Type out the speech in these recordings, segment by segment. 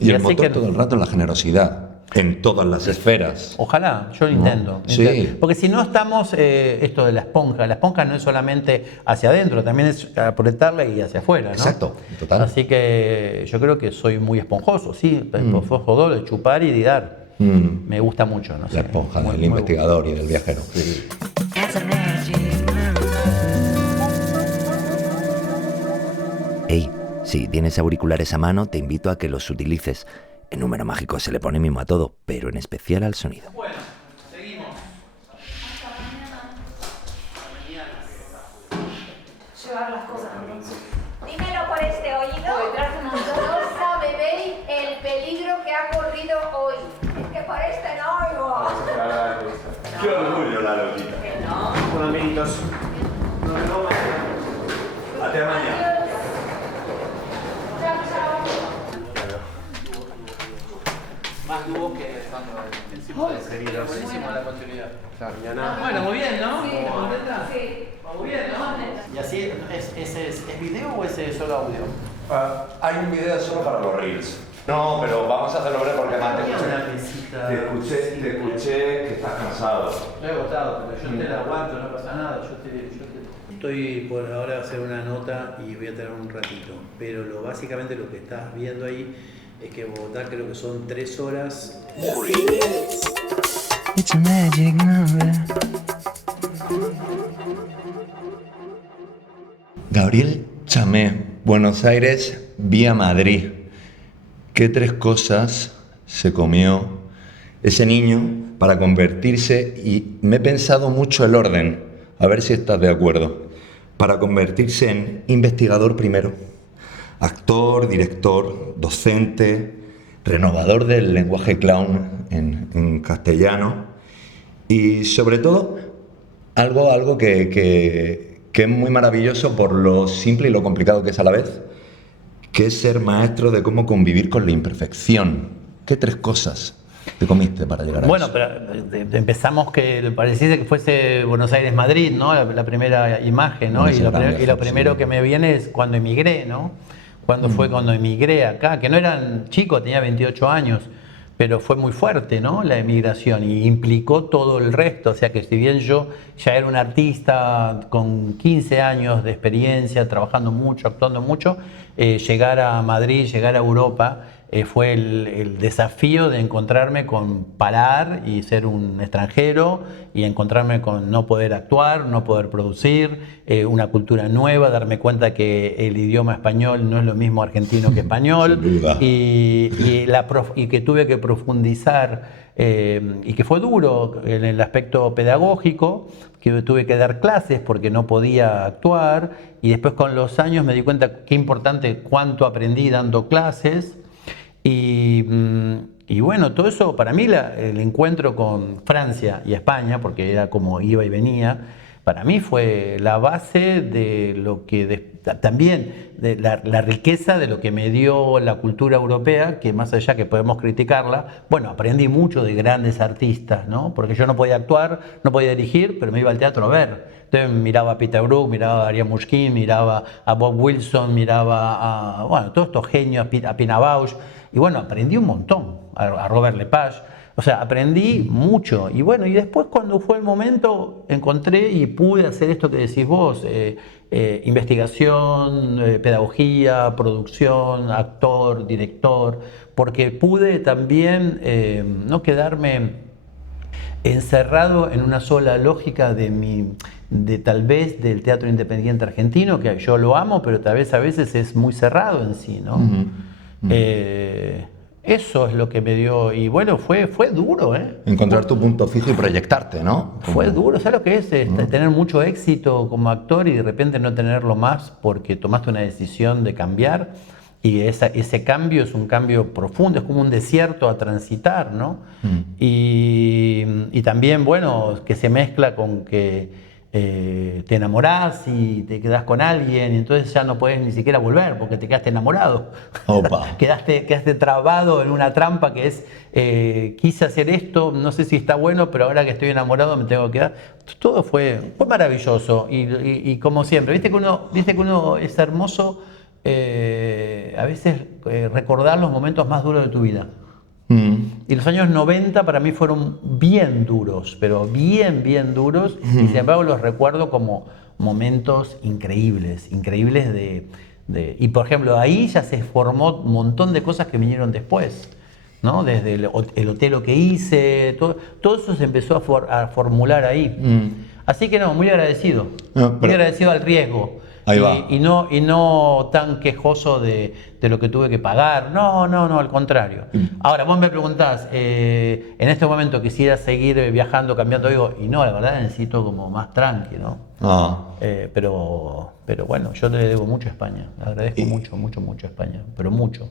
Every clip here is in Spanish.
Y el motor todo el rato es la generosidad. En todas las esferas. Ojalá, yo lo intento. Sí. Porque si no estamos, esto de la esponja no es solamente hacia adentro, también es apretarla y hacia afuera, ¿no? Exacto, total. Así que yo creo que soy muy esponjoso, sí, esponjoso doble, chupar y dar. Me gusta mucho, no sé. La esponja del investigador y del viajero. Sí. Hey, si tienes auriculares a mano, te invito a que los utilices. El número mágico se le pone mimo a todo, pero en especial al sonido. Bueno, seguimos. Hasta mañana. Llevar las cosas entonces. Dímelo por este oído. Porque traje un montón. No sabe Bey el peligro que ha corrido hoy. Es que por este no oigo. Qué orgullo la loquita. Bueno, amiguitos. Nos vemos mañana. Hasta mañana. Chao, chao. Más dúo que buenísimo la continuidad. Bueno, muy bien, ¿no? Sí. ¿Contenta? Sí. Muy bien, ¿no? ¿Y así es video o es solo audio? Hay un video solo para los reels. No, pero vamos a hacerlo breve porque más Te escuché que estás cansado. Lo he agotado, pero yo te la aguanto, no pasa nada. Estoy por ahora hacer una nota y voy a tener un ratito. Pero básicamente lo que estás viendo ahí es que Bogotá creo que son 3 horas. It's a magic number. Gabriel Chamé, Buenos Aires vía Madrid. ¿Qué 3 cosas se comió ese niño para convertirse? Y me he pensado mucho el orden, a ver si estás de acuerdo. Para convertirse en investigador primero, actor, director, docente, renovador del lenguaje clown en castellano y sobre todo algo que es muy maravilloso por lo simple y lo complicado que es a la vez, que es ser maestro de cómo convivir con la imperfección. ¿Qué 3 cosas te comiste para llegar a Bueno, eso? pero empezamos que pareciese que fuese Buenos Aires-Madrid, ¿no? La primera imagen, ¿no? Bueno, Y lo primero que me viene es cuando emigré, ¿no? Fue cuando emigré acá, que no eran chicos, tenía 28 años, pero fue muy fuerte, ¿no? La emigración y implicó todo el resto. O sea que si bien yo ya era un artista con 15 años de experiencia, trabajando mucho, actuando mucho, llegar a Madrid, llegar a Europa, fue el desafío de encontrarme con parar y ser un extranjero y encontrarme con no poder actuar, no poder producir, una cultura nueva, darme cuenta que el idioma español no es lo mismo argentino que español. Sin duda. Y que tuve que profundizar y que fue duro en el aspecto pedagógico, que tuve que dar clases porque no podía actuar y después con los años me di cuenta qué importante cuánto aprendí dando clases. Y bueno, todo eso para mí, el encuentro con Francia y España, porque era como iba y venía, para mí fue la base de lo que también de la riqueza de lo que me dio la cultura europea, que más allá que podemos criticarla, bueno, aprendí mucho de grandes artistas, ¿no? Porque yo no podía actuar, no podía dirigir, pero me iba al teatro a ver. Entonces miraba a Peter Brook, miraba a Ariane Mushkin, miraba a Bob Wilson, miraba a, bueno, todos estos genios, a Pina Bausch. Y bueno, aprendí un montón, a Robert Lepage. O sea, aprendí mucho. Y bueno, y después cuando fue el momento, encontré y pude hacer esto que decís vos, investigación, pedagogía, producción, actor, director, porque pude también no quedarme encerrado en una sola lógica de tal vez del teatro independiente argentino, que yo lo amo, pero tal vez a veces es muy cerrado en sí, ¿no? Eso es lo que me dio, y bueno, fue duro, ¿eh? Encontrar tu punto fijo y proyectarte, ¿no? Fue duro, ¿sabes lo que es? Tener mucho éxito como actor y de repente no tenerlo más porque tomaste una decisión de cambiar, y ese cambio es un cambio profundo, es como un desierto a transitar, ¿no? Y también, bueno, que se mezcla con que te enamorás y te quedás con alguien y entonces ya no puedes ni siquiera volver porque te quedaste enamorado. Opa. quedaste trabado en una trampa que es quise hacer esto, no sé si está bueno, pero ahora que estoy enamorado me tengo que quedar. Todo fue maravilloso y como siempre, viste que uno es hermoso a veces recordar los momentos más duros de tu vida. Y los años 90 para mí fueron bien duros, pero bien duros, y sin embargo los recuerdo como momentos increíbles y por ejemplo ahí ya se formó un montón de cosas que vinieron después, ¿no? Desde el Otelo que hice, todo eso se empezó a formular ahí. Así que no, muy agradecido, muy agradecido al riesgo. Ahí va. Y no tan quejoso de lo que tuve que pagar. No, al contrario. Ahora, vos me preguntás, en este momento quisiera seguir viajando, cambiando, digo, y no, la verdad necesito como más tranqui, ¿no? Pero bueno, yo le debo mucho a España. Le agradezco mucho a España, pero mucho.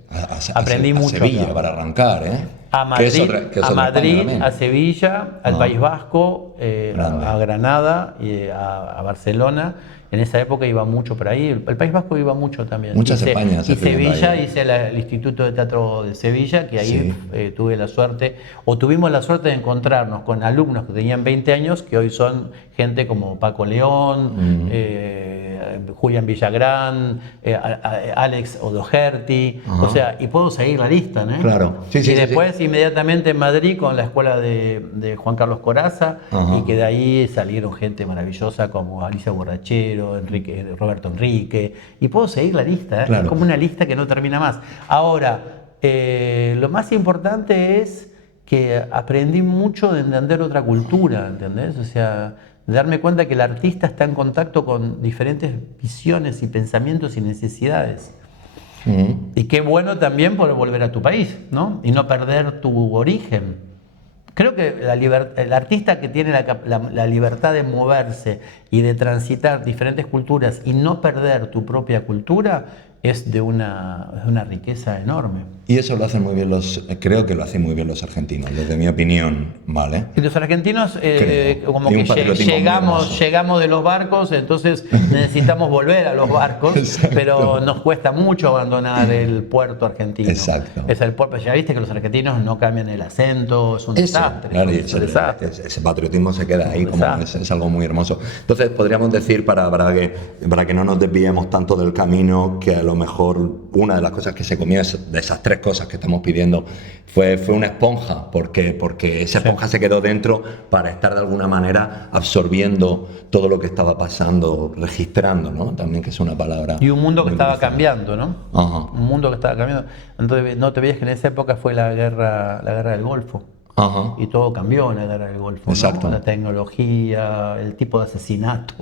Aprendí mucho. A Sevilla acá. para arrancar, ¿eh? A Madrid, que es otra Madrid, España a Sevilla, al País Vasco, Grande. a Granada, y a Barcelona. En esa época iba mucho por ahí. El País Vasco iba mucho también. Muchas Españas. Y Sevilla, hice el Instituto de Teatro de Sevilla, que ahí tuve la suerte, o tuvimos la suerte de encontrarnos con alumnos que tenían 20 años, que hoy son gente como Paco León, Julián Villagrán, Alex O'Doherty, o sea, y puedo seguir la lista, ¿no? Claro. Sí, y después inmediatamente en Madrid con la escuela de Juan Carlos Corazza, y que de ahí salieron gente maravillosa como Alicia Borrachero, Roberto Enrique, y puedo seguir la lista, Claro. es como una lista que no termina más. Ahora, lo más importante es que aprendí mucho de entender otra cultura, ¿entendés? O sea, de darme cuenta que el artista está en contacto con diferentes visiones y pensamientos y necesidades. Y qué bueno también poder volver a tu país, ¿no? Y no perder tu origen. Creo que el artista que tiene la libertad de moverse y de transitar diferentes culturas y no perder tu propia cultura es de una riqueza enorme. Y eso lo hacen muy bien creo que lo hacen muy bien los argentinos, desde mi opinión, ¿vale? Y los argentinos como Y un que patriotismo muy hermoso. llegamos de los barcos, entonces necesitamos volver a los barcos, Exacto. pero nos cuesta mucho abandonar el puerto argentino. Exacto. Es el puerto, ya viste que los argentinos no cambian el acento, es un desastre. Claro, y es un desastre. ese patriotismo se queda ahí, como es algo muy hermoso. Entonces, podríamos decir, para que no nos desviemos tanto del camino, que a lo mejor una de las cosas que se comió de esas tres cosas que estamos pidiendo fue una esponja, porque esa esponja se quedó dentro para estar de alguna manera absorbiendo todo lo que estaba pasando, registrando, ¿no? También, que es una palabra. Y un mundo que muy estaba utilizada. cambiando, ¿no? Ajá. Un mundo que estaba cambiando. Entonces, no te veías que en esa época fue la guerra del Golfo. Ajá. Y todo cambió en la guerra del Golfo, Exacto. ¿no? La tecnología, el tipo de asesinato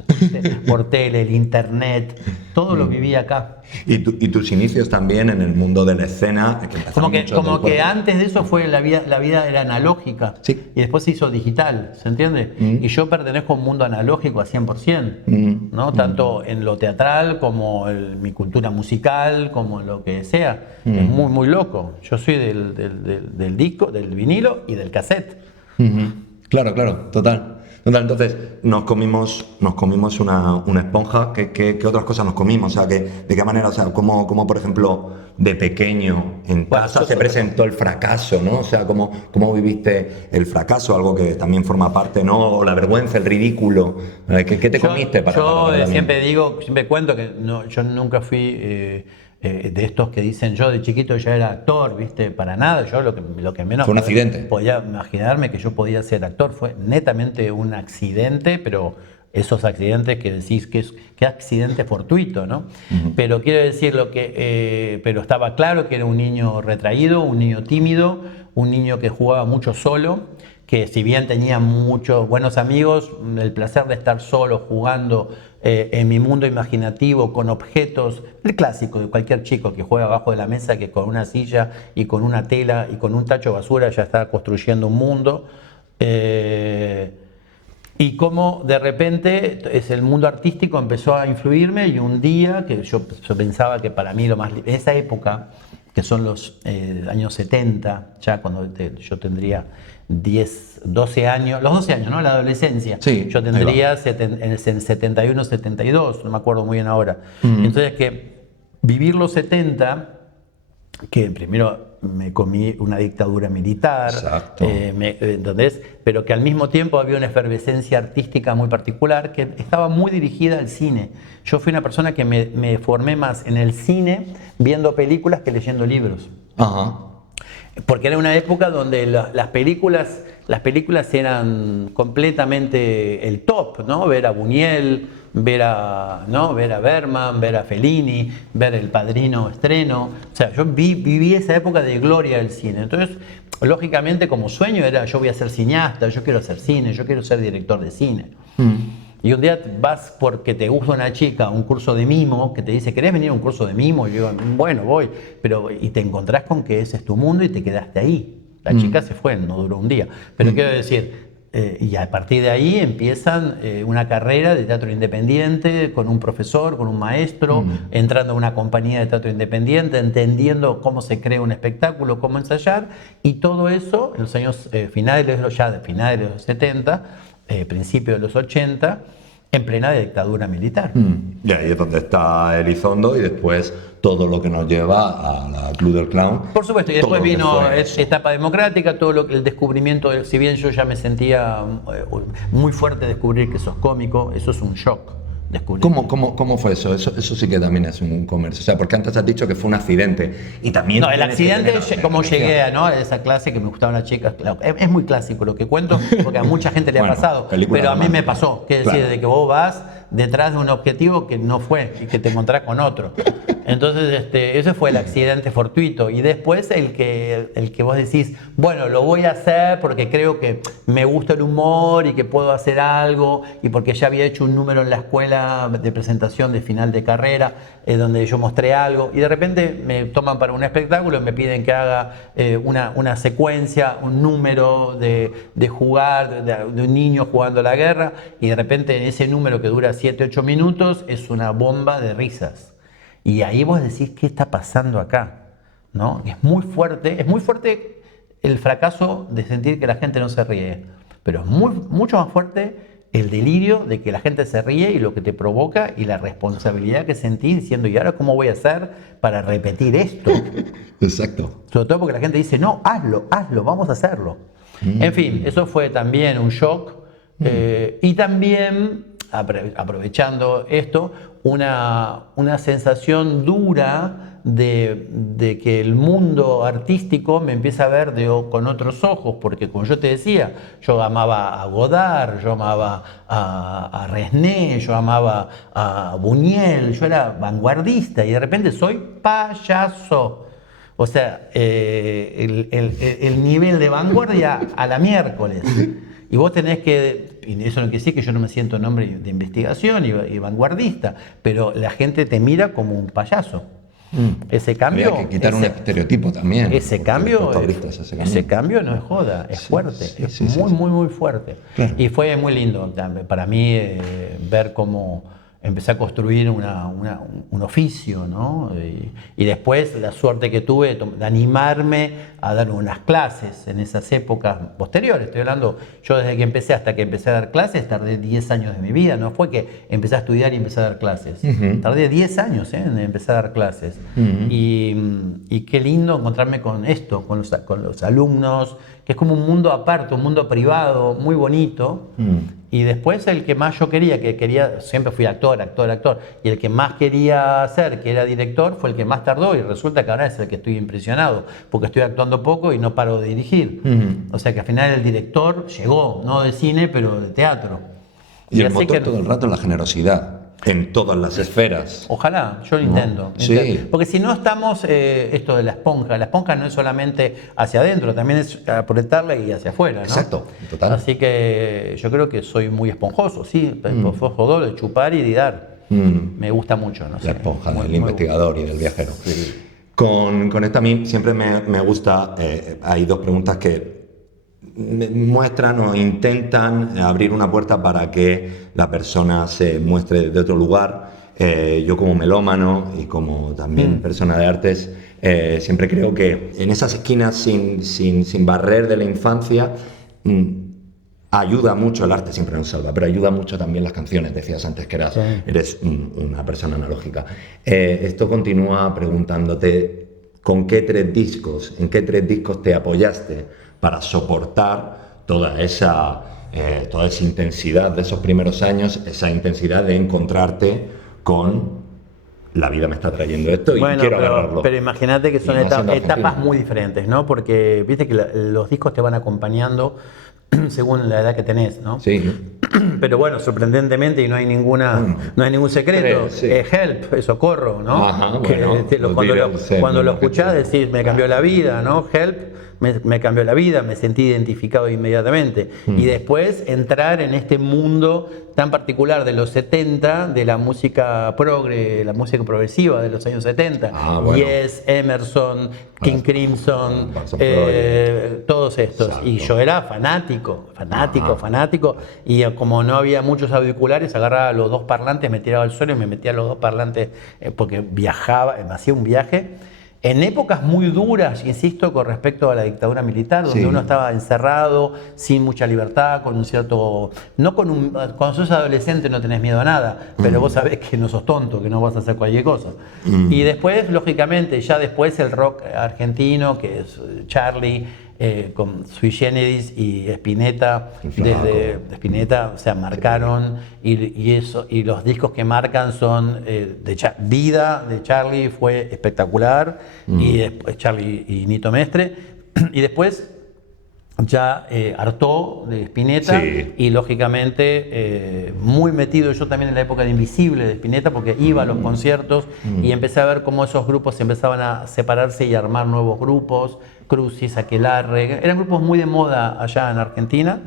por tele, el internet, todo lo viví acá. Y tus inicios también en el mundo de la escena. Como que antes de eso fue la vida era analógica, Sí. y después se hizo digital, ¿se entiende? Y yo pertenezco a un mundo analógico a 100%, ¿no? Tanto en lo teatral como en mi cultura musical, como en lo que sea. Es muy, muy loco. Yo soy del disco, del vinilo y del cassette. Claro, total. Entonces, nos comimos una esponja. ¿Qué otras cosas nos comimos? O sea, ¿de qué manera? O sea, ¿cómo por ejemplo, de pequeño en casa se presentó el fracaso, ¿no? O sea, ¿cómo viviste el fracaso? Algo que también forma parte, ¿no? O la vergüenza, el ridículo. ¿Qué te comiste para siempre cuento que yo nunca fui de estos que dicen yo de chiquito ya era actor, ¿viste? Para nada. Yo lo que menos Fue un accidente. podía imaginarme que yo podía ser actor fue netamente un accidente, pero esos accidentes que decís que accidente fortuito, ¿no? Pero quiero decir pero estaba claro que era un niño retraído, un niño tímido, un niño que jugaba mucho solo, que si bien tenía muchos buenos amigos, el placer de estar solo jugando en mi mundo imaginativo con objetos, el clásico de cualquier chico que juega abajo de la mesa, que con una silla y con una tela y con un tacho de basura ya está construyendo un mundo. Y cómo de repente el mundo artístico empezó a influirme, y un día que yo pensaba que para mí esa época, que son los años 70, ya cuando yo tendría 12 años, los 12 años, ¿no? La adolescencia. Sí, yo tendría en 71, 72, no me acuerdo muy bien ahora. Entonces que vivir los 70 que primero me comí una dictadura militar, Exacto. ¿entendés? Pero que al mismo tiempo había una efervescencia artística muy particular que estaba muy dirigida al cine. Yo fui una persona que me formé más en el cine viendo películas que leyendo libros. Ajá. Porque era una época donde las películas eran completamente el top, ¿no? Ver a Buñuel, ver a Bergman, ver a Fellini, ver El Padrino estreno. O sea, yo viví esa época de gloria del cine. Entonces, lógicamente, como sueño era, yo voy a ser cineasta, yo quiero hacer cine, yo quiero ser director de cine. Y un día vas porque te gusta una chica a un curso de mimo que te dice, ¿querés venir a un curso de mimo? Y yo digo, bueno, voy. Y te encontrás con que ese es tu mundo y te quedaste ahí. La chica se fue, no duró un día. Pero quiero decir, y a partir de ahí empiezan una carrera de teatro independiente con un profesor, con un maestro, entrando a una compañía de teatro independiente, entendiendo cómo se crea un espectáculo, cómo ensayar, y todo eso en los años finales de los 70, principios de los 80, en plena dictadura militar. Y ahí es donde está Elizondo y después todo lo que nos lleva a la Club del Clown. Por supuesto, y Todo después lo que vino fue eso. etapa democrática, el descubrimiento, si bien yo ya me sentía muy fuerte descubrir que sos cómico, eso es un shock. Descubrir. ¿Cómo fue eso? Eso sí que también es un comercio. O sea, porque antes has dicho que fue un accidente y también... No, el tienes que accidente, tener como organización. llegué a esa clase que me gustaban las chicas, claro, es muy clásico lo que cuento, porque a mucha gente le ha Bueno, pasado, película pero a mí romántica. me pasó, que decir, Claro. de que vos vas detrás de un objetivo que no fue y que te encontrás con otro. Entonces, ese fue el accidente fortuito. Y después el que vos decís, bueno, lo voy a hacer porque creo que me gusta el humor y que puedo hacer algo, y porque ya había hecho un número en la escuela de presentación de final de carrera, donde yo mostré algo, y de repente me toman para un espectáculo y me piden que haga una secuencia, un número de jugar, de un niño jugando a la guerra, y de repente ese número que dura 7-8 minutos es una bomba de risas. Y ahí vos decís, ¿qué está pasando acá? ¿No? Es muy fuerte el fracaso de sentir que la gente no se ríe, pero es mucho más fuerte el delirio de que la gente se ríe y lo que te provoca y la responsabilidad que sentís diciendo, ¿y ahora cómo voy a hacer para repetir esto? Exacto. Sobre todo porque la gente dice, no, hazlo, vamos a hacerlo. En fin, eso fue también un shock. Y también, aprovechando esto, una sensación dura de que el mundo artístico me empieza a ver con otros ojos, porque como yo te decía, yo amaba a Godard, yo amaba a Resné, yo amaba a Buñuel, yo era vanguardista y de repente soy payaso. O sea, el nivel de vanguardia a la miércoles. Y vos tenés que, y eso no quiere decir que yo no me siento nombre de investigación y vanguardista, pero la gente te mira como un payaso. Ese cambio... Había que quitar un estereotipo también. Ese cambio, ese cambio no es joda, es fuerte, es muy, sí. muy, muy fuerte. Claro. Y fue muy lindo para mí ver cómo empecé a construir un oficio, ¿no? Y después la suerte que tuve de animarme a dar unas clases en esas épocas posteriores. Estoy hablando, yo desde que empecé hasta que empecé a dar clases, tardé 10 años de mi vida. No fue que empecé a estudiar y empecé a dar clases. Tardé 10 años en empezar a dar clases. Y qué lindo encontrarme con esto, con los alumnos, que es como un mundo aparte, un mundo privado, muy bonito. Y después el que más yo quería, siempre fui actor, y el que más quería hacer, que era director, fue el que más tardó, y resulta que ahora es el que estoy impresionado, porque estoy actuando poco y no paro de dirigir. O sea que al final el director llegó, no de cine, pero de teatro. Y el así motor que, todo el rato es la generosidad, en todas las esferas. ojalá, yo lo intento. Sí. Porque si no estamos, esto de la esponja no es solamente hacia adentro, también es apretarla y hacia afuera, ¿no? Exacto, total. Así que yo creo que soy muy esponjoso, sí, esponjoso doble, chupar y dar. Me gusta mucho, no sé. La esponja Muy, del muy investigador y del viajero. Sí. Con esto a mí siempre me gusta, hay dos preguntas que muestran o intentan abrir una puerta para que la persona se muestre de otro lugar. Yo como melómano y como también persona de artes, siempre creo que en esas esquinas sin barrer de la infancia, ayuda mucho el arte, siempre nos salva, pero ayuda mucho también las canciones. Decías antes que eres una persona analógica. Esto continúa preguntándote ¿con qué 3 discos, en qué 3 discos te apoyaste para soportar toda esa intensidad de esos primeros años, esa intensidad de encontrarte con la vida me está trayendo esto y Bueno, quiero agarrarlo? pero imagínate que son Y no siendo etapas argentino. muy diferentes, ¿no? Porque viste que los discos te van acompañando según la edad que tenés, ¿no? Sí. Pero bueno, sorprendentemente, y no hay ningún secreto, Sí. Help, Socorro, ¿no? Ajá, Que, bueno, los Beatles, cuando lo lo que escuchás te- decís, me cambió la vida, ¿no? Help, me cambió la vida, me sentí identificado inmediatamente. Y después entrar en este mundo tan particular de los 70, de la música progre, la música progresiva de los años 70. Ah, bueno. Yes, Emerson, King Crimson, Barson Project. todos estos. Exacto. Y yo era fanático, y como no había muchos auriculares, agarraba los 2 parlantes, me tiraba al suelo y me metía los 2 parlantes porque viajaba, me hacía un viaje. En épocas muy duras, insisto, con respecto a la dictadura militar, donde Sí. uno estaba encerrado, sin mucha libertad, con un cierto... cuando sos adolescente no tenés miedo a nada, pero vos sabés que no sos tonto, que no vas a hacer cualquier cosa. Y después, lógicamente, ya después el rock argentino, que es Charlie, con Sui Generis y Spinetta, El Flaco. desde Spinetta, o sea, marcaron, y los discos que marcan son Vida de Charlie fue espectacular, y después Charlie y Nito Mestre, y después ya Artaud de Spinetta, Sí. y lógicamente muy metido yo también en la época de Invisible de Spinetta, porque iba a los conciertos y empecé a ver cómo esos grupos empezaban a separarse y a armar nuevos grupos, Crucis, Aquelarre, eran grupos muy de moda allá en Argentina.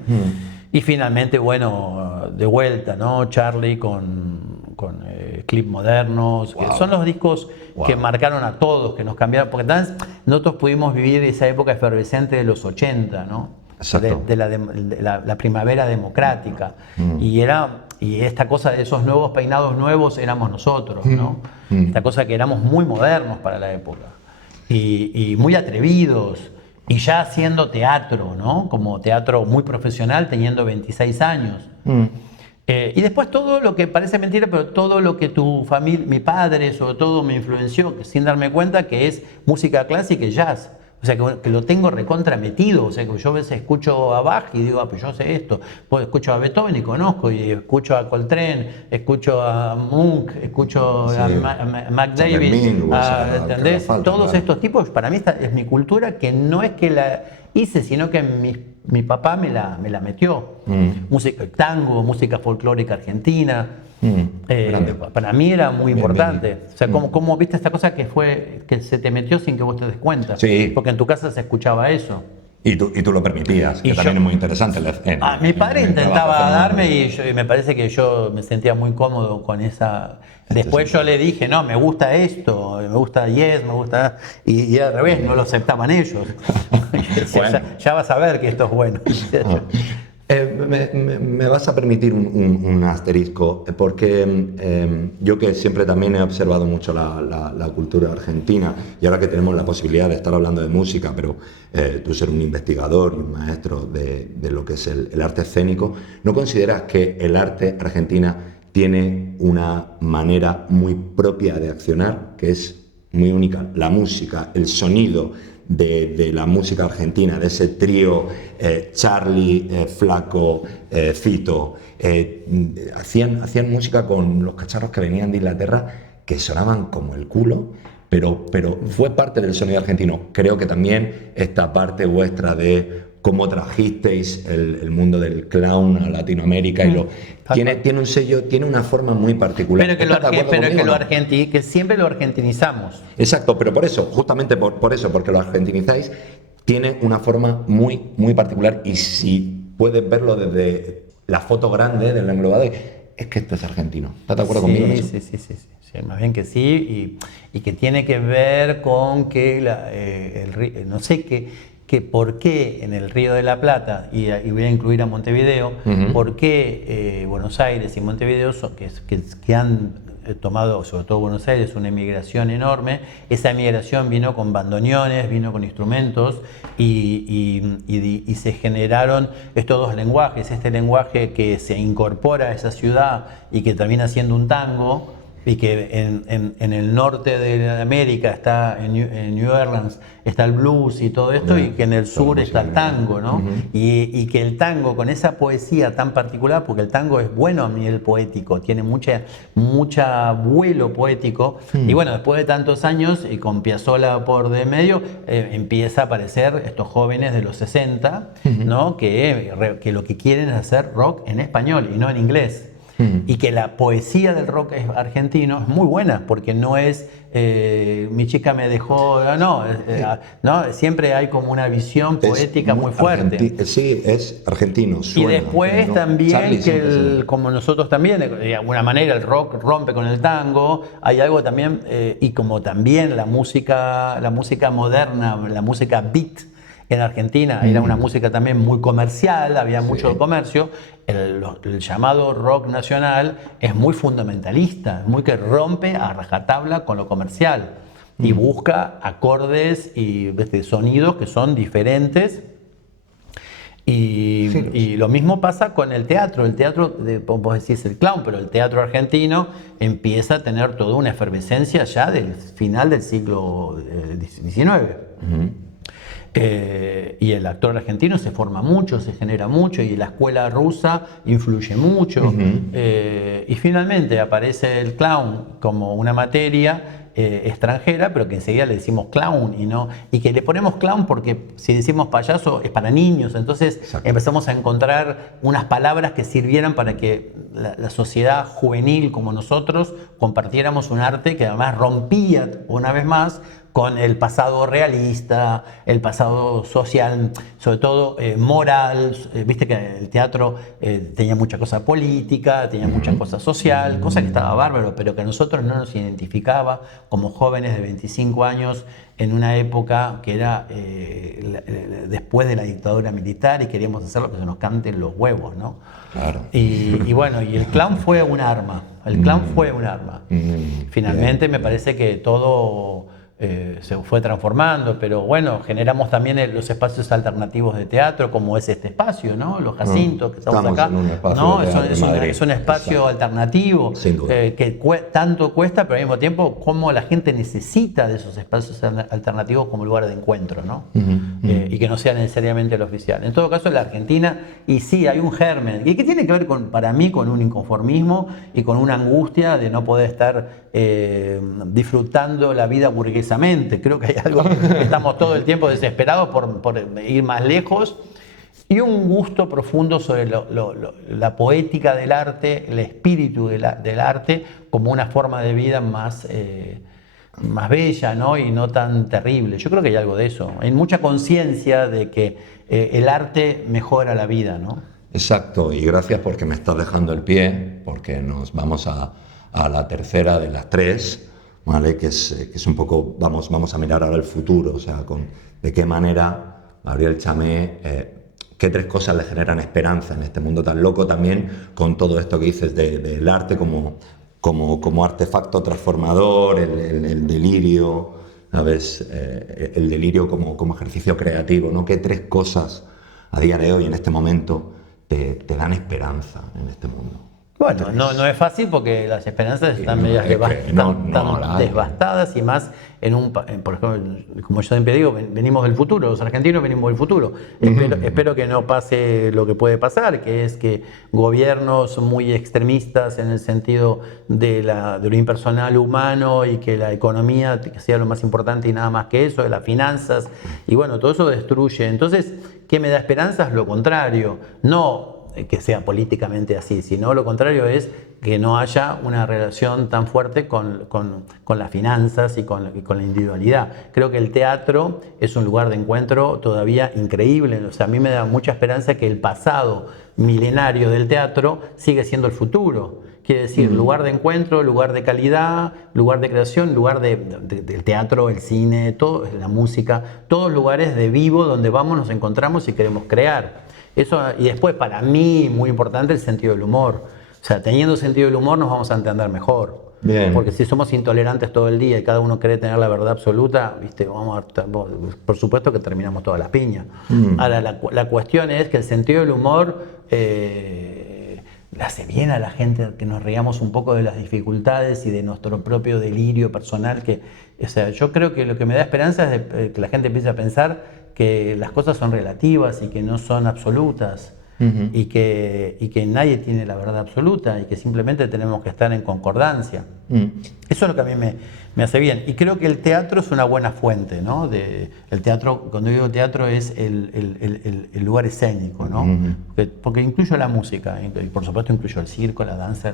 Y finalmente, bueno, de vuelta, ¿no? Charlie con clip modernos, que Wow. son los discos Wow. que marcaron a todos, que nos cambiaron, porque también nosotros pudimos vivir esa época efervescente de los 80, ¿no? Exacto. De la primavera democrática. Y esta cosa de esos nuevos peinados nuevos éramos nosotros, ¿no? Esta cosa que éramos muy modernos para la época y muy atrevidos. Y ya haciendo teatro, ¿no? Como teatro muy profesional, teniendo 26 años. Y después todo lo que parece mentira, pero todo lo que tu familia, mi padre sobre todo, me influenció, sin darme cuenta, que es música clásica y jazz. O sea, que lo tengo recontra metido. O sea, que yo a veces escucho a Bach y digo, pues yo sé esto. Pues escucho a Beethoven y conozco, y escucho a Coltrane, escucho a Munch, escucho Sí. a Mac Charles Davis, Mingus, ¿entendés? que falta, Todos claro. estos tipos, para mí esta es mi cultura, que no es que la hice, sino que mi papá me la metió. Música, tango, música folclórica argentina. Grande. Para mí era muy Bien, importante. bien. O sea, como viste esta cosa que se te metió sin que vos te des cuenta. Sí. Porque en tu casa se escuchaba eso. Y tú lo permitías, que Y también yo- es muy interesante. Mi padre en el intentaba trabajo darme fenomenal. y me parece que yo me sentía muy cómodo con esa... Después sí. yo le dije, no, me gusta esto, me gusta Yes, me gusta... Y al revés, no lo aceptaban ellos. Y decía, Bueno. ya vas a ver que esto es bueno. Me vas a permitir un asterisco, porque yo que siempre también he observado mucho la cultura argentina, y ahora que tenemos la posibilidad de estar hablando de música, pero tú ser un investigador y un maestro de lo que es el arte escénico, ¿no consideras que el arte argentina tiene una manera muy propia de accionar, que es muy única? La música, el sonido de la música argentina, de ese trío Charlie, Flaco, Fito, hacían música con los cacharros que venían de Inglaterra que sonaban como el culo, pero fue parte del sonido argentino. Creo que también esta parte vuestra de cómo trajisteis el mundo del clown a Latinoamérica y tiene un sello, tiene una forma muy particular. Pero ¿Estás de acuerdo conmigo, no? que siempre lo argentinizamos. Exacto, pero por eso, justamente por eso, porque lo argentinizáis, tiene una forma muy, muy particular, y si puedes verlo desde la foto grande del englobado, es que esto es argentino. ¿Estás de acuerdo conmigo en eso? Sí, más bien que sí, y que tiene que ver con que no sé que por qué en el Río de la Plata, y voy a incluir a Montevideo, por qué Buenos Aires y Montevideo que han tomado, sobre todo Buenos Aires, una emigración enorme. Esa emigración vino con bandoneones, vino con instrumentos, y se generaron estos dos lenguajes. Este lenguaje que se incorpora a esa ciudad y que termina siendo un tango, y que en el norte de América está, en New Orleans, está el blues y todo esto, y que en el sur está el tango, ¿no? Y que el tango, con esa poesía tan particular, porque el tango es bueno a nivel poético, tiene mucha vuelo poético, y bueno, después de tantos años, y con Piazzolla por de medio, empieza a aparecer estos jóvenes de los 60, ¿no? Que lo que quieren es hacer rock en español y no en inglés. Y que la poesía del rock argentino es muy buena, porque no es mi chica me dejó, no, siempre hay como una visión poética muy fuerte. Sí, es argentino. Suena, y después ¿no? también, Charlie, como nosotros también, de alguna manera el rock rompe con el tango, hay algo también, y como también la música moderna, la música beat, en Argentina era una música también muy comercial, había mucho comercio. El llamado rock nacional es muy fundamentalista, muy que rompe a rajatabla con lo comercial y busca acordes y sonidos que son diferentes. Y lo mismo pasa con el teatro. El teatro, vos decís el clown, pero el teatro argentino empieza a tener toda una efervescencia ya del final del siglo XIX. Y el actor argentino se forma mucho, se genera mucho, y la escuela rusa influye mucho. Y finalmente aparece el clown como una materia extranjera, pero que enseguida le decimos clown, y que le ponemos clown porque si decimos payaso es para niños. Entonces empezamos a encontrar unas palabras que sirvieran para que la sociedad juvenil como nosotros compartiéramos un arte que además rompía una vez más con el pasado realista, el pasado social, sobre todo moral. Viste que el teatro tenía mucha cosa política, tenía mucha cosa social, cosa que estaba bárbaro, pero que a nosotros no nos identificaba como jóvenes de 25 años en una época que era después de la dictadura militar, y queríamos hacer lo que se nos cante en los huevos, ¿no? Claro. Y bueno, y el clown fue un arma. El clown fue un arma. Finalmente me parece que todo se fue transformando, pero bueno, generamos también los espacios alternativos de teatro, como es este espacio, ¿no? Los Jacintos, que estamos acá. En un espacio ¿no? de teatro en Madrid. Es un espacio alternativo que tanto cuesta, pero al mismo tiempo cómo la gente necesita de esos espacios alternativos como lugar de encuentro, ¿no? Y que no sea necesariamente el oficial. En todo caso, en la Argentina, y sí, hay un germen, y que tiene que ver para mí con un inconformismo y con una angustia de no poder estar disfrutando la vida burguesamente. Creo que hay algo que estamos todo el tiempo desesperados por ir más lejos, y un gusto profundo sobre la poética del arte, el espíritu del arte como una forma de vida más bella, ¿no? Y no tan terrible. Yo creo que hay algo de eso. Hay mucha conciencia de que el arte mejora la vida, ¿no? Exacto, y gracias porque me estás dejando el pie, porque nos vamos a la tercera de las tres, ¿vale? Que es un poco, vamos a mirar ahora el futuro, o sea, de qué manera Gabriel Chamé, qué tres cosas le generan esperanza en este mundo tan loco, también con todo esto que dices del arte como artefacto transformador, el delirio, ¿sabes? El delirio como ejercicio creativo, ¿no? ¿Qué tres cosas a día de hoy, en este momento, te dan esperanza en este mundo? Bueno, no es fácil porque las esperanzas están medias devastadas, y más por ejemplo, como yo siempre digo, venimos del futuro, los argentinos venimos del futuro. Espero que no pase lo que puede pasar, que es que gobiernos muy extremistas en el sentido de lo impersonal humano, y que la economía sea lo más importante y nada más que eso, de las finanzas, y bueno, todo eso destruye. Entonces, ¿qué me da esperanzas? Lo contrario, no que sea políticamente así, sino lo contrario es que no haya una relación tan fuerte con las finanzas y con la individualidad. Creo que el teatro es un lugar de encuentro todavía increíble. O sea, a mí me da mucha esperanza que el pasado milenario del teatro sigue siendo el futuro. Quiere decir, lugar de encuentro, lugar de calidad, lugar de creación, lugar del teatro, el cine, todo, la música, todos lugares de vivo donde vamos, nos encontramos y queremos crear. Eso, y después, para mí, muy importante, el sentido del humor. O sea, teniendo sentido del humor nos vamos a entender mejor. Bien. Porque si somos intolerantes todo el día y cada uno cree tener la verdad absoluta, ¿viste? Por supuesto que terminamos todas las piñas. Ahora, la cuestión es que el sentido del humor le hace bien a la gente que nos reamos un poco de las dificultades y de nuestro propio delirio personal. O sea, yo creo que lo que me da esperanza es que la gente empiece a pensar que las cosas son relativas y que no son absolutas. Y que nadie tiene la verdad absoluta y que simplemente tenemos que estar en concordancia. Eso es lo que a mí me hace bien. Y creo que el teatro es una buena fuente, ¿no? El teatro, cuando digo teatro, es el lugar escénico, ¿no? Porque incluyo la música, y por supuesto incluyo el circo, la danza,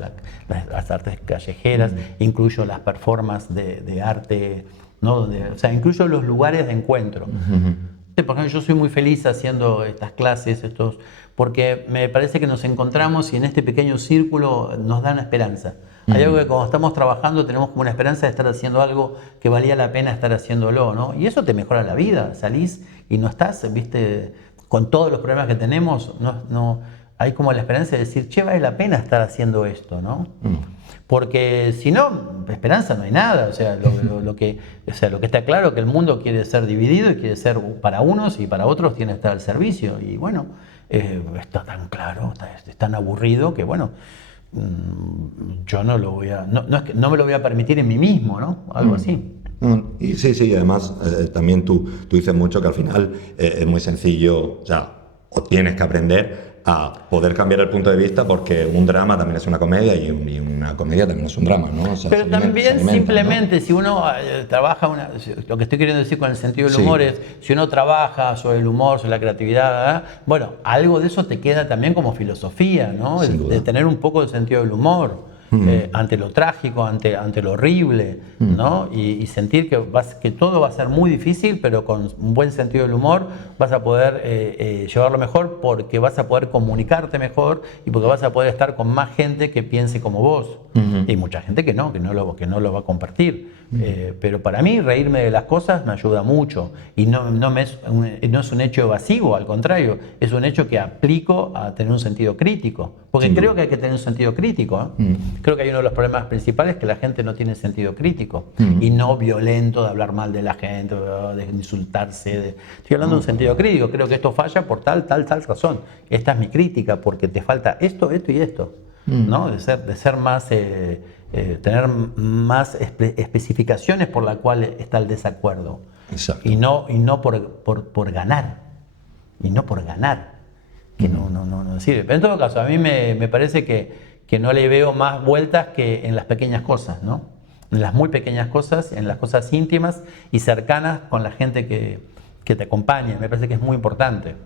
las artes callejeras, incluyo las performances de arte, ¿no? O sea, incluyo los lugares de encuentro. Por ejemplo, yo soy muy feliz haciendo estas clases, porque me parece que nos encontramos y en este pequeño círculo nos dan esperanza. Hay algo que cuando estamos trabajando tenemos como una esperanza de estar haciendo algo que valía la pena estar haciéndolo, ¿no? Y eso te mejora la vida. Salís y no estás, viste, con todos los problemas que tenemos, hay como la esperanza de decir, che, vale la pena estar haciendo esto, ¿no? Porque si no, esperanza no hay nada. O sea, lo que está claro es que el mundo quiere ser dividido y quiere ser para unos y para otros tiene que estar al servicio. Y bueno, está tan claro, es tan aburrido que bueno, yo no lo voy a, no es que no me lo voy a permitir en mí mismo, ¿no? Algo así. Y sí, además también tú dices mucho que al final es muy sencillo, o sea, o tienes que aprender a poder cambiar el punto de vista porque un drama también es una comedia y una comedia también es un drama, ¿no? O sea, pero también simplemente, ¿no? Si uno trabaja, lo que estoy queriendo decir con el sentido del humor es, si uno trabaja sobre el humor, sobre la creatividad, bueno, algo de eso te queda también como filosofía, ¿no? De tener un poco de sentido del humor. Ante lo trágico, ante lo horrible, ¿no? Y sentir que todo va a ser muy difícil, pero con un buen sentido del humor vas a poder llevarlo mejor porque vas a poder comunicarte mejor y porque vas a poder estar con más gente que piense como vos. Y mucha gente que no lo va a compartir. Pero para mí reírme de las cosas me ayuda mucho y no es un hecho evasivo, al contrario, es un hecho que aplico a tener un sentido crítico, porque creo que hay que tener un sentido crítico. Creo que hay uno de los problemas principales que la gente no tiene sentido crítico y no violento de hablar mal de la gente, de insultarse. Estoy hablando de un sentido crítico, creo que esto falla por tal razón. Esta es mi crítica porque te falta esto y esto, ¿no? De ser más... tener más especificaciones por la cual está el desacuerdo. Exacto. Y no por ganar. Y no por ganar. Que no sirve. Pero en todo caso, a mí me parece que no le veo más vueltas que en las pequeñas cosas, ¿no? En las muy pequeñas cosas, en las cosas íntimas y cercanas con la gente que te acompaña. Me parece que es muy importante.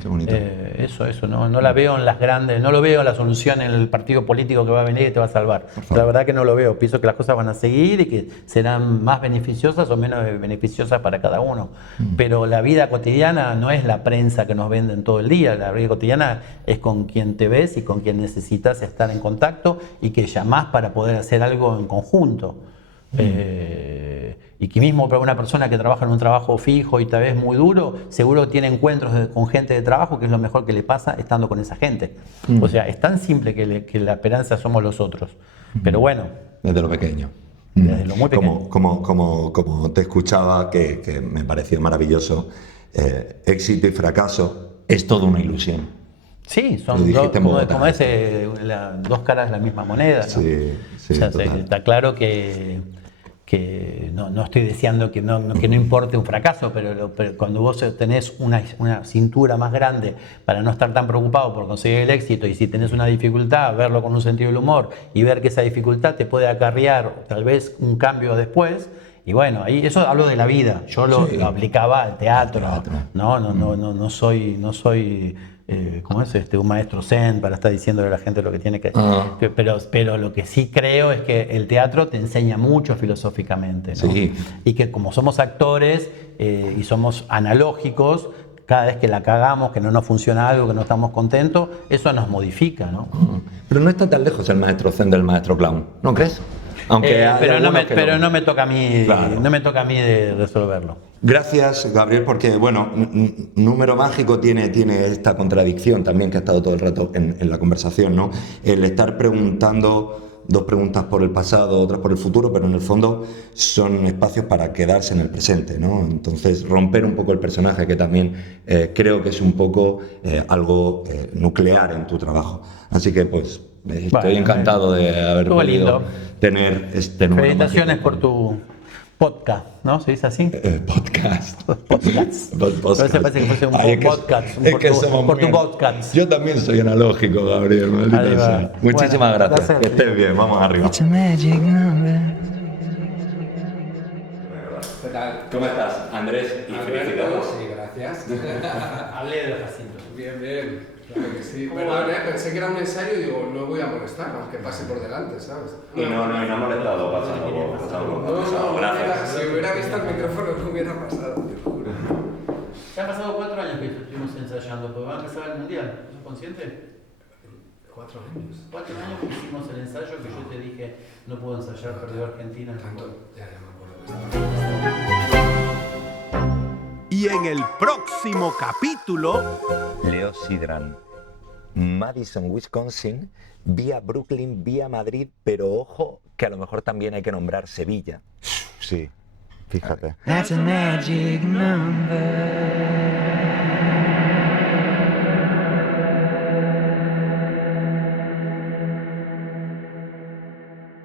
Qué bonito. Eso, no la veo en las grandes, no lo veo en la solución en el partido político que va a venir y te va a salvar. La verdad que no lo veo. Pienso que las cosas van a seguir y que serán más beneficiosas o menos beneficiosas para cada uno. Pero la vida cotidiana no es la prensa que nos venden todo el día. La vida cotidiana es con quien te ves y con quien necesitas estar en contacto y que llamás para poder hacer algo en conjunto. Y que mismo para una persona que trabaja en un trabajo fijo y tal vez muy duro, seguro tiene encuentros con gente de trabajo, que es lo mejor que le pasa estando con esa gente. O sea, es tan simple que la esperanza somos los otros. Pero bueno. Desde lo pequeño. Desde lo muy pequeño. Como te escuchaba, que me pareció maravilloso, éxito y fracaso es toda una ilusión. Sí, son dos caras de la misma moneda, ¿no? Sí, o sea, está claro que no estoy deseando que no importe un fracaso, pero cuando vos tenés una cintura más grande para no estar tan preocupado por conseguir el éxito, y si tenés una dificultad, verlo con un sentido del humor y ver que esa dificultad te puede acarrear tal vez un cambio después. Y bueno, ahí eso hablo de la vida. Yo lo aplicaba al teatro. No soy ¿cómo es? Un maestro zen para estar diciéndole a la gente lo que tiene que... Pero lo que sí creo es que el teatro te enseña mucho filosóficamente, ¿no? Sí. Y que como somos actores y somos analógicos, cada vez que la cagamos, que no nos funciona algo, que no estamos contentos, eso nos modifica, ¿no? Pero no está tan lejos el maestro zen del maestro clown, ¿no crees? Aunque pero no me toca a mí, claro. No me toca a mí de resolverlo. Gracias, Gabriel, porque bueno, Número Mágico tiene esta contradicción también que ha estado todo el rato en la conversación, ¿no? El estar preguntando dos preguntas por el pasado, otras por el futuro, pero en el fondo son espacios para quedarse en el presente, ¿no? Entonces, romper un poco el personaje, que también creo que es un poco algo nuclear en tu trabajo. Así que, pues, Estoy encantado de haber Estuvo podido lindo. tener este número. Felicitaciones mágico. por tu podcast, ¿no? ¿Se dice así? Podcast. Podcast. Podcast. A veces parece que fuese un Ay, es que- podcast. es que somos por tu muy- podcast. Yo también soy analógico, Gabriel. maldita Ahí va. sea. Muchísimas Bueno, gracias. gracias. Que estés bien. Vamos arriba. It's a magic number. ¿Qué tal? ¿Cómo estás, Andrés? Alberto, sí, gracias. Hablé de Jacinto. Bien, bien. Claro que sí. Perdón, pensé que era un ensayo y digo, no voy a molestar, aunque pase por delante, ¿sabes? Y no ha molestado pasando No, si hubiera visto el micrófono no hubiera pasado, te juro. Ya han pasado 4 años que estuvimos ensayando, porque va a empezar el mundial. ¿Sos consciente? 4 años. 4 años que hicimos el ensayo que yo te dije no puedo ensayar, perdió Argentina. Tanto, ya me acuerdo de esto. Y en el próximo capítulo, Leo Sidran, Madison, Wisconsin, vía Brooklyn, vía Madrid, pero ojo que a lo mejor también hay que nombrar Sevilla. Sí, fíjate. That's a magic number.